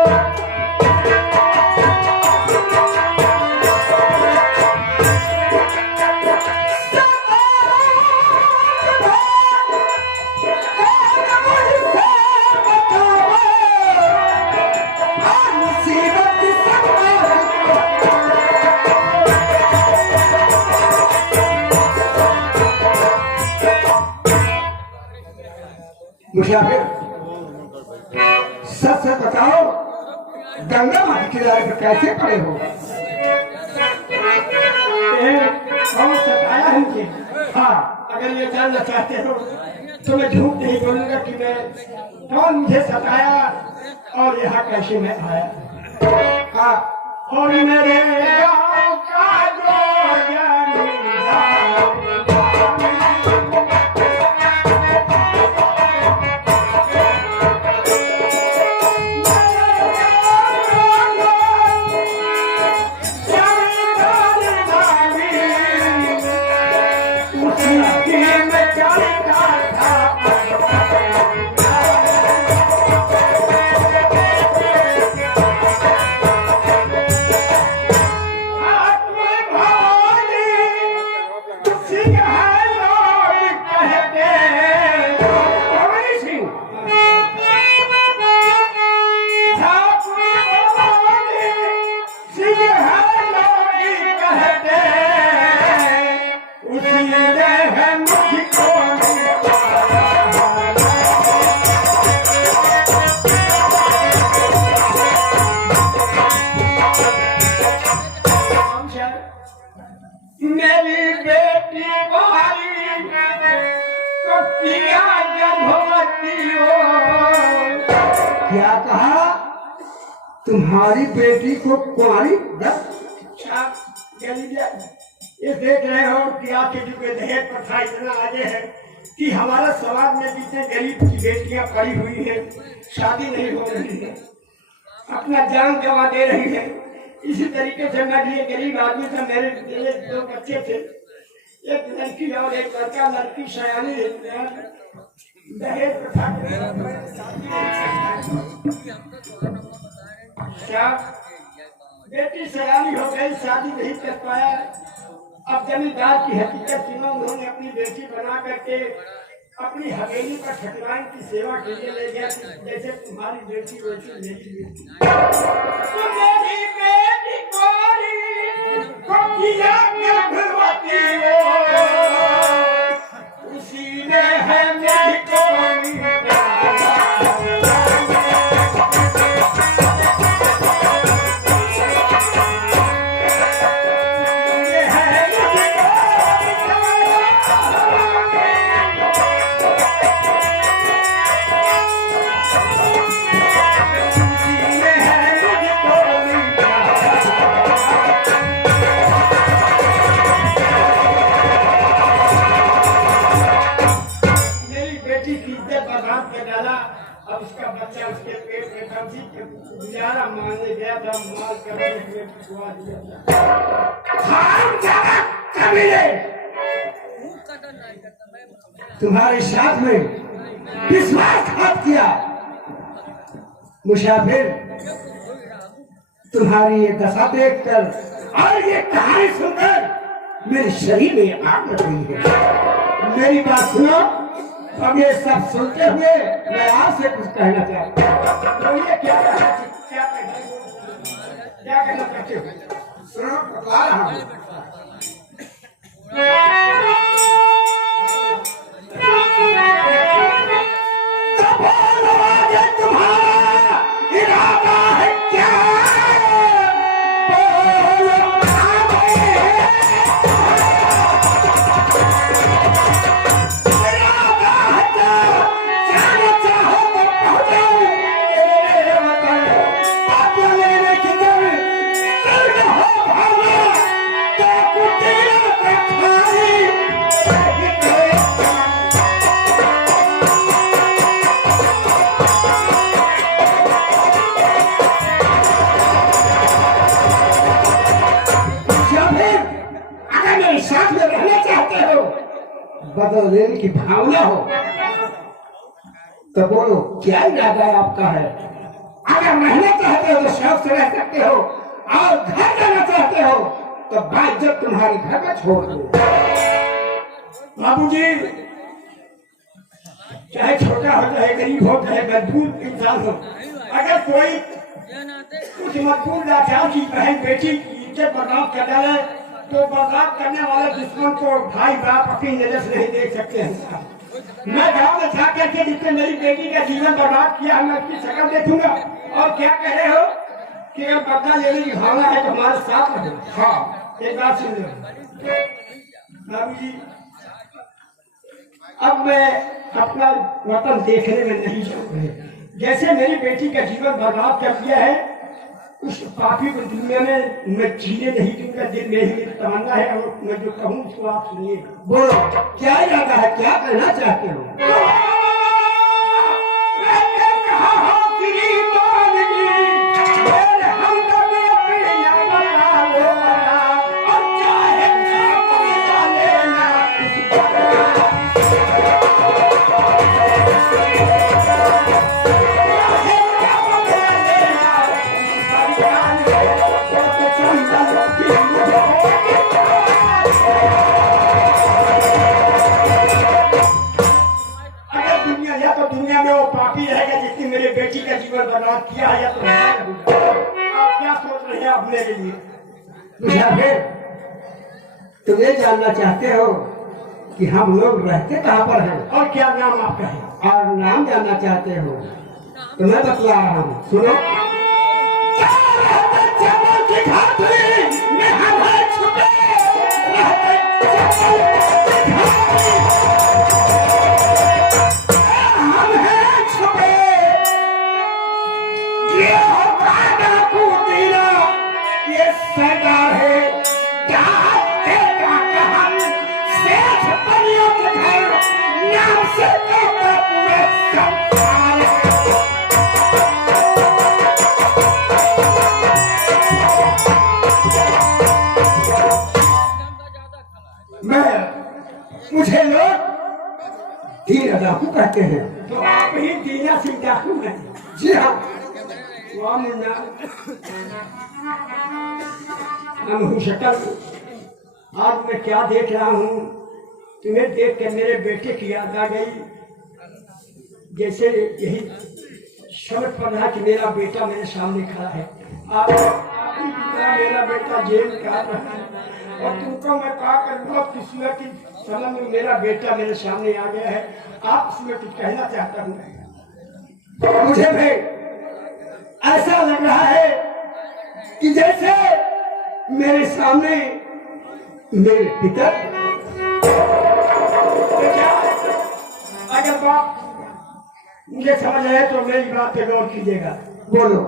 मुसाफिर, सच सच बताओ, गंगा माँ के किनारे पर कैसे पड़े हो? और सताया है कि हाँ, अगर ये जानना चाहते हो तो मैं झूठ नहीं बोलूंगा कि मैं कौन मुझे सताया और यहाँ कैसे मैं आया। हाँ, और मेरे गाँव का जो में मेरी बेटी भारी तो किया जभवती हो। क्या कहा? तुम्हारी बेटी को कुंवारी? ये देख रहे हो कि आपके युग में दहेज प्रथा इतना आगे है कि हमारे समाज में जितने गरीब की बेटियां पड़ी हुई हैं, शादी नहीं हो रही है, अपना जान गंवा दे रही है। इसी तरीके से मैं भी एक गरीब आदमी था, मेरे 2 बच्चे थे, एक लड़की और एक लड़का। लड़की सयानी दहेज प्रथा बेटी सयानी हो गई, शादी नहीं कर पाया। अब जमींदार की हकीकत सुनो, उन्होंने अपनी बेटी बना करके अपनी हवेली पर ठकुराइन की सेवा के लिए ले गया। जैसे तुम्हारी बेटी वैसी मेरी बेटी। तो मेरी बेटी को किया जभवती हो, उसी ने है मेरी कोरी। अब उसका बच्चा उसके पेट में था, गुजारा मांगने गया था, माल करने खुआ दिया तुम्हारे साथ में विश्वासघात किया। मुसाफिर, तुम्हारी ये दशा देखकर और ये कहानी सुनकर मेरे शरीर में आग लग रही है। मेरी बात सुनो। अब ये सब सुनते हुए मैं आपसे कुछ कहना चाहता हूँ। तो ये क्या कहना चाहते हो? सुनो, बता रहा हूँ। तुम्हारा इरादा है क्या? बदल लेने की भावना हो तो बोलो, क्या इरादा आपका है? अगर रहना चाहते हो तो शौक से रह सकते हो, और घर जाना चाहते हो तो बात जब तुम्हारे घर में छोड़ दो। बाबूजी, चाहे छोटा हो, चाहे गरीब हो, चाहे मजबूर इंसान हो, अगर कोई कुछ मजबूर लाचार की बहन बेटी की इज्जत बर्बाद कर डाले तो बर्बाद करने वाले दुश्मन को भाई बाप अपनी नजर से नहीं देख सकते हैं। मैं गाँव में जा करके जिसने मेरी बेटी का जीवन बर्बाद किया, मैं उसकी शक्ल देखूंगा। और क्या कह रहे हो कि अगर बदला लेने की भावना है तो हमारे साथ रहो। हाँ, एक बात सुन लो बाबू जी, अब मैं अपना वतन देखने में नहीं जाऊंगा। जैसे मेरी बेटी का जीवन बर्बाद कर दिया है, उस पापी को दुनिया में मैं जीने नहीं दूंगा। दिल में ही मेरी तमन्ना है, और मैं जो कहूँ उसको आप सुनिए। बोलो, क्या इरादा है? क्या कहना चाहते हो? और चाहे जीवन बर्बाद किया है या तो आप क्या सोच रहे हैं अपने के लिए? मुसाफिर, तुम ये जानना चाहते हो कि हम लोग रहते कहाँ पर हैं और क्या नाम आपका है? और नाम जानना चाहते हो तो मैं बतला रहा हूँ, सुनो। मुझे लोग दीना डाकू कहते हैं। तो आप ही दीना सिंह डाकू हैं? जी हाँ। वाह मुन्ना, हम हूँ शक्ल। आज मैं क्या देख रहा हूँ, तुम्हें देख के मेरे बेटे की याद आ गई। जैसे यही समझ पड़ रहा कि मेरा बेटा मेरे सामने खड़ा है। आप ही की तरह मेरा बेटा जेल में काट रहा है और तुमको मैं कहा करूँगा किस्मत की समय में मेरा बेटा मेरे सामने आ गया है। आप उसमें कुछ कहना चाहता हूँ। मुझे भी ऐसा लग रहा है कि जैसे मेरे सामने मेरे पिता। अगर बाप मुझे समझ आए तो मेरी बात पे गौर कीजिएगा। बोलो।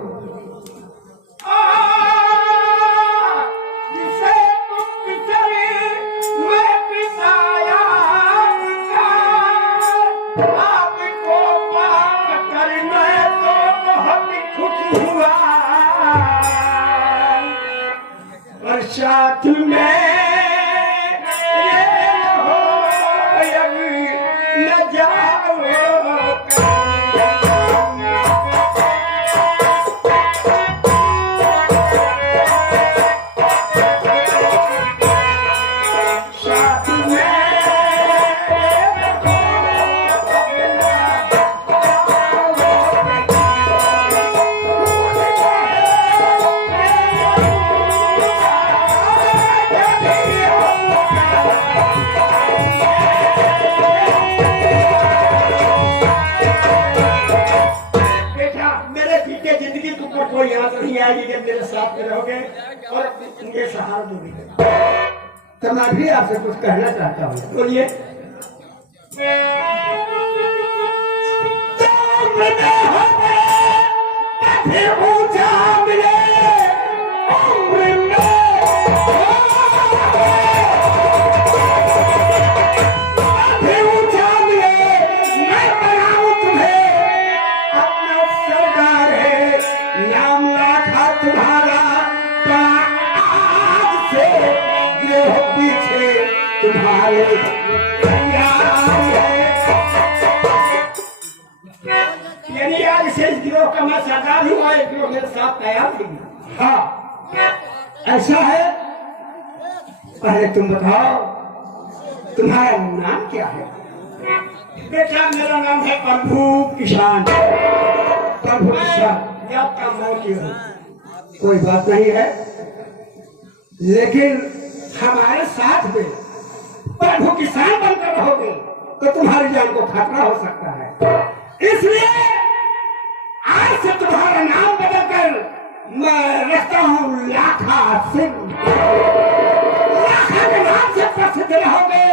जिसे तुम पितरी मैं पिताया आपको पाकर मैं तो बहुत खुश हुआ और साथ में कोई याद नहीं आएगी कि मेरे साथ में रहोगे और उनके सहारा दोगे। तो मैं भी आपसे कुछ कहना चाहता हूँ। बोलिए। तुम्हारे यानी आज से इस गिरोह का मैं सरदार हूँ और गिरोह मेरे साथ तैयार नहीं। हाँ, ऐसा है। पहले तुम बताओ तुम्हारा नाम क्या है? बेटा मेरा नाम है प्रभु किसान। प्रभु किसान। आपका मौत हो। कोई बात नहीं है, लेकिन हमारे साथ में प्रभु किसान बनकर रहोगे तो तुम्हारी जान को खतरा हो सकता है। इसलिए आज से तुम्हारा नाम बदलकर मैं रखता हूँ लाखा सिंह। लाखा के नाम से प्रसिद्ध रहोगे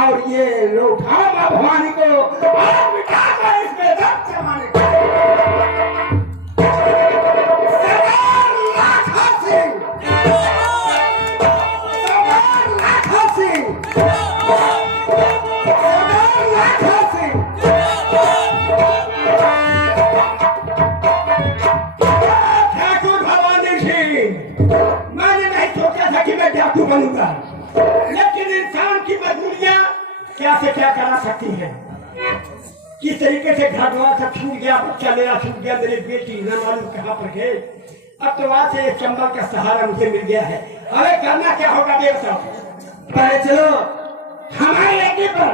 और ये लौटाओ मां भवानी को और मिटा कर इसमें दर्द जमाने को। सरदार लाखा सिंह, सरदार लाखा सिंह, सरदार लाखा सिंह। ठाकुर भवानी सिंह, मैंने नहीं सोचा था कि मैं डाकू बनूंगा, लेकिन इंसान की मजबूरियां क्या से क्या करा सकती है। किस तरीके से घर द्वार सब छूट गया, बच्चा मेरा छूट गया, मेरी बेटी न मालूम कहाँ पर गए। अब तो वहां से एक चंबल का सहारा मुझे मिल गया है। अरे करना क्या होगा मेरे साथ? पहले चलो हमारे अड्डे पर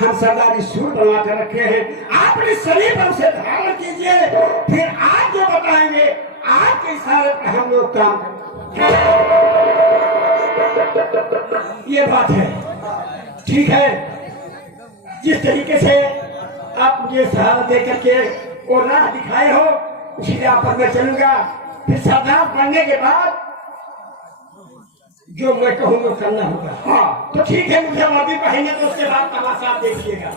हम सरदारी सूट बनवा कर रखे हैं, अपने शरीर पर उसे धारण कीजिए, फिर आज जो बताएंगे आज के इशारे पर हम लोग काम करेंगे। ये बात है, ठीक है। जिस तरीके से आप मुझे सहारा दे करके और राह दिखाए हो उसी राह पर मैं चलूंगा। फिर सरदार बनने के बाद जो मैं कहूँगा करना होगा। हाँ तो ठीक है, मुझे वर्दी पहने तो उसके बाद तमाशा देखिएगा।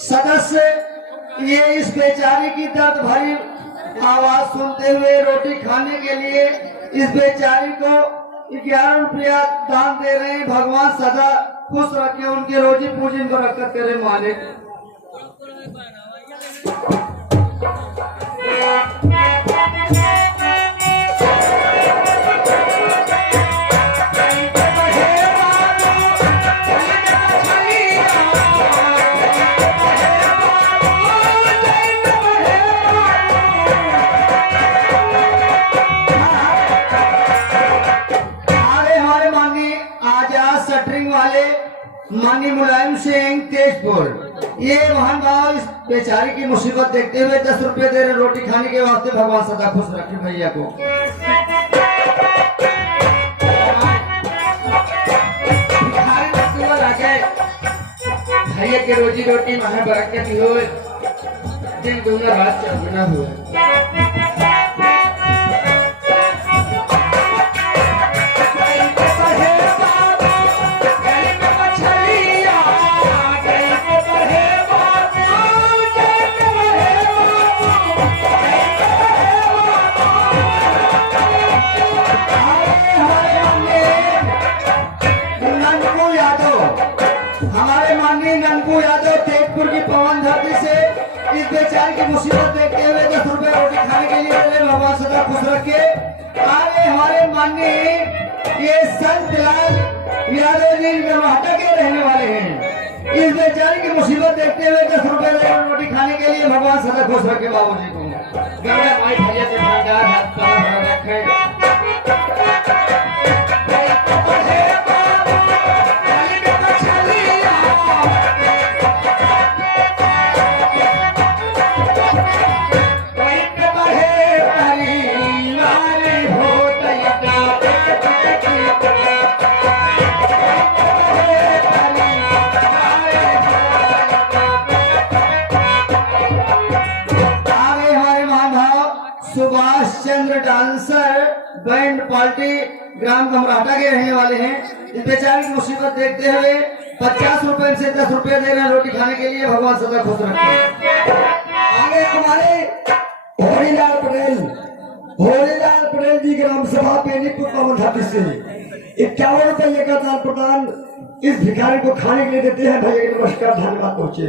सदस्य ये इस बेचारी की दर्द भरी आवाज सुनते हुए रोटी खाने के लिए इस बेचारी को 11 रुपया दान दे रहे हैं। भगवान सदा खुश रखे, उनके रोजी पूजी को रखकर करे मालिक। माननीय मुलायम सिंह तेजपुर ये महान भाव इस बेचारी की मुसीबत देखते हुए 10 रुपए दे रहे रोटी खाने के वास्ते। भगवान सदा खुश रखे भैया को। भैया के रोजी रोटी महा बरकत हो, दिन दूना रात चौगुना हो। ननकू यादव तेजपुर की पवन धरती से इस बेचारी की मुसीबत देखते हुए 10 रुपए रोटी खाने के लिए भगवान सदा खुश रखे। आगे हमारे माननीय ये संत लाल यादव जी गरमाहटा के रहने वाले हैं। इस बेचारी की मुसीबत देखते हुए 10 रुपए रोटी खाने के लिए भगवान सदा खुश रखे बाबू जी को। Subhash Chandra dancer band party ग्राम कमराटा के रहने वाले हैं। इस बेचारे की मुसीबत देखते हुए 50 रुपए से 10 रुपए दे रहे हैं रोटी खाने के लिए। भगवान सदा खुश रखे। आगे हमारे होलीलाल पटेल जी ग्राम सभा बेनीपुर पवन से 51 रुपये का दान प्रदान इस भिखारी को खाने के लिए देते हैं। भैया नमस्कार, धन्यवाद पहुंचे।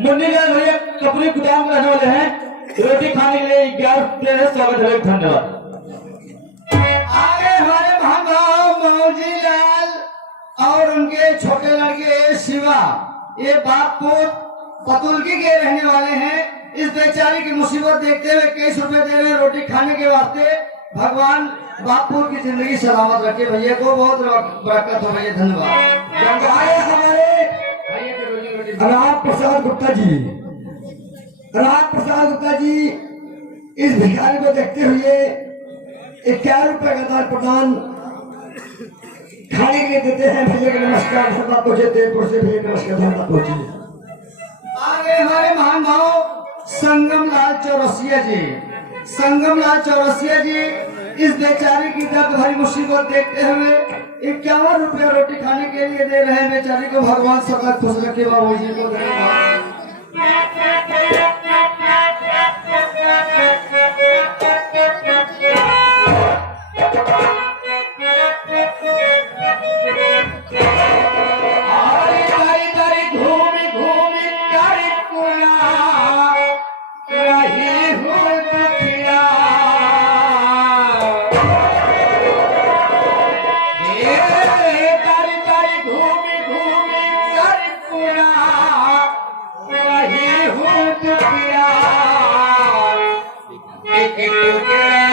मुन्नीलाल भैया कपड़े गोदाम रहने वाले हैं। रोटी खाने के लिए 11 रुपये स्वागत है। धन्यवाद। आगे हमारे महानुभाव मौजी लाल और उनके छोटे लड़के शिवा, ये बाप पोत पतुलगी के रहने वाले हैं। इस बेचारी की मुसीबत देखते हुए 21 रुपए दे रहे हैं रोटी खाने के वास्ते। भगवान बापुर की जिंदगी सलामत रखे। भैया को बहुत बरकत हो भैया, धन्यवाद। हमारे राम प्रसाद गुप्ता जी इस भिखारी को देखते हुए 51 रुपए का दान प्रदान खाने के लिए देते हैं। भैया के नमस्कार, धन्यवाद पहुंचे। देवपुर से भैया नमस्कार, धन्यवाद पहुंचे। आगे हमारे महान भाव संगम लाल चौरसिया जी इस बेचारी की दर्द भरी मुसीबत देखते हुए 51 रुपया रोटी खाने के लिए दे रहे हैं। बेचारी को भगवान सदा खुश रखे। बाबू जी को धन्यवाद।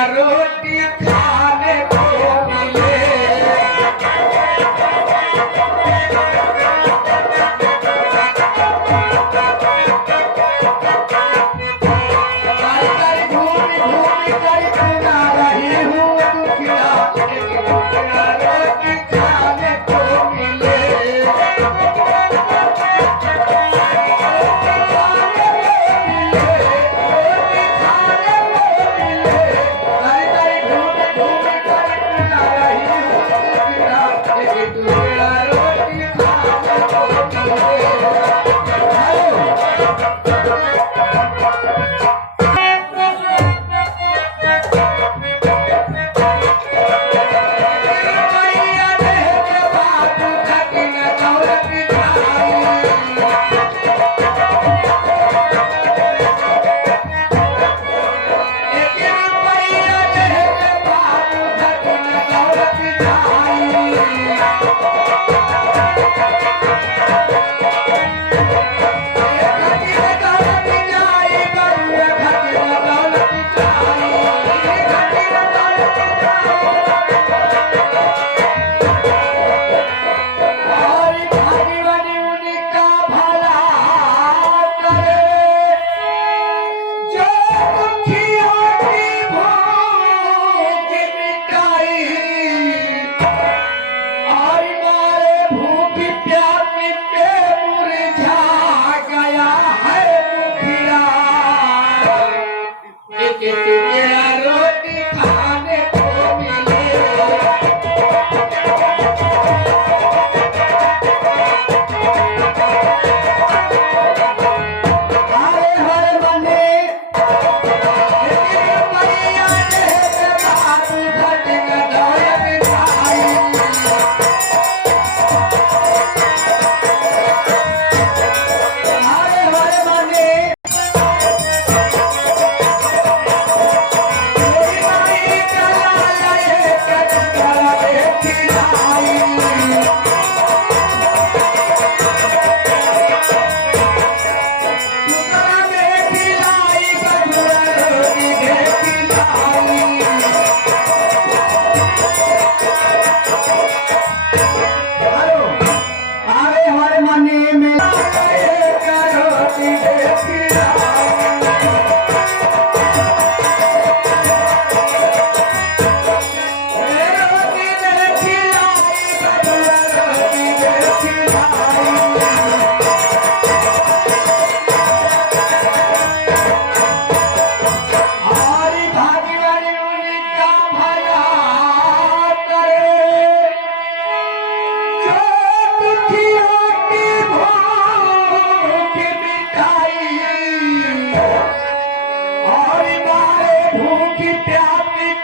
रोटी खाने को मिले।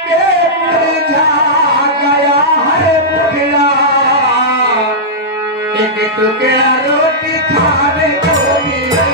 के मुरझा गया है मुखड़ा, एक टुकड़ा रोटी खाने को मिले